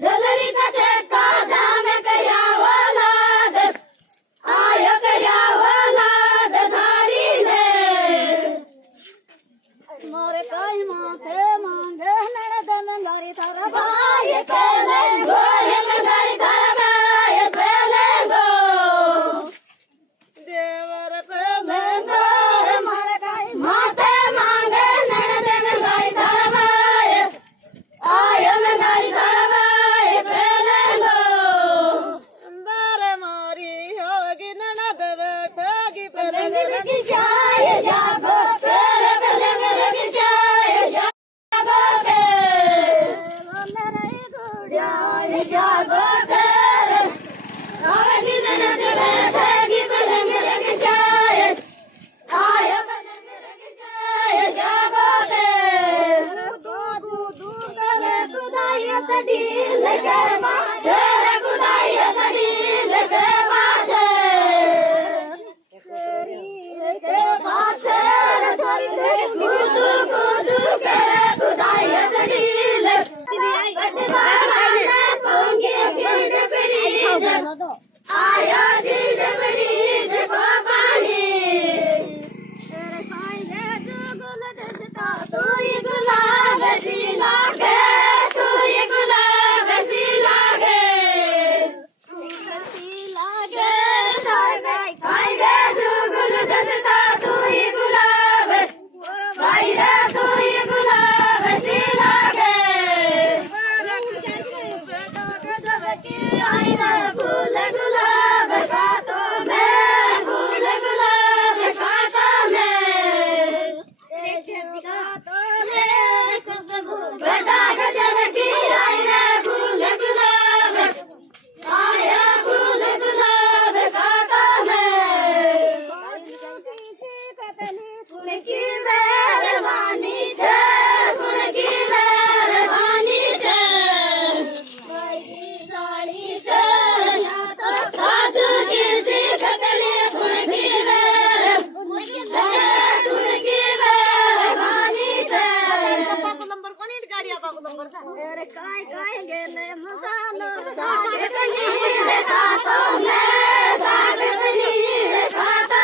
झलरी का चक्का जाम कया औलाद आयो कया औलाद धारी ने मोरे कई माथे मांगे ने दम गारी थारा भाई पहले गोरे में गारी थारा भाई पहले गो देवर पहले गो मारे कई माथे मांगे ने दम गारी थारा भाई आयो में गारी थारा भाई पहले गो बारे मारी होगी ननद बैठेगी पहले की जाए जागो तेरे पहले की जाए जागो के जाए जागो तेरे होगी ननद बैठेगी पहले की जाए आयो पहले की जाए जागो के दू करे खुदाई सदी लगे माथे खुदाई सदी लगे माथे के माथे छोरी कुदू कुदू करे खुदाई सदी लगे पंगे खिंड परी आया खिंड परी देखो पानी तेरे साईं दे जुगल दसता तू ही गुलाब सी लागे तू ही गुलाब सी लागे भाई रे जुगल दसता तू ही गुलाब भाई रे तू ही गुलाब सी लागे आई रे फूल गुलाब काटो मैं फूल गुलाब काटो मैं बेटा गजब की आई रे फूल गुलाब आया फूल गुलाब काटो मैं उनकी मेहरबानी छे उनकी मेहरबानी छे साड़ी छे काजू की सीखतली उनकी मेहरबानी छे नंबर कोनी गाड़ी आपा को नंबर था अरे काय गेले मसालो साग पनीर खातो मैं साग पनीर खाता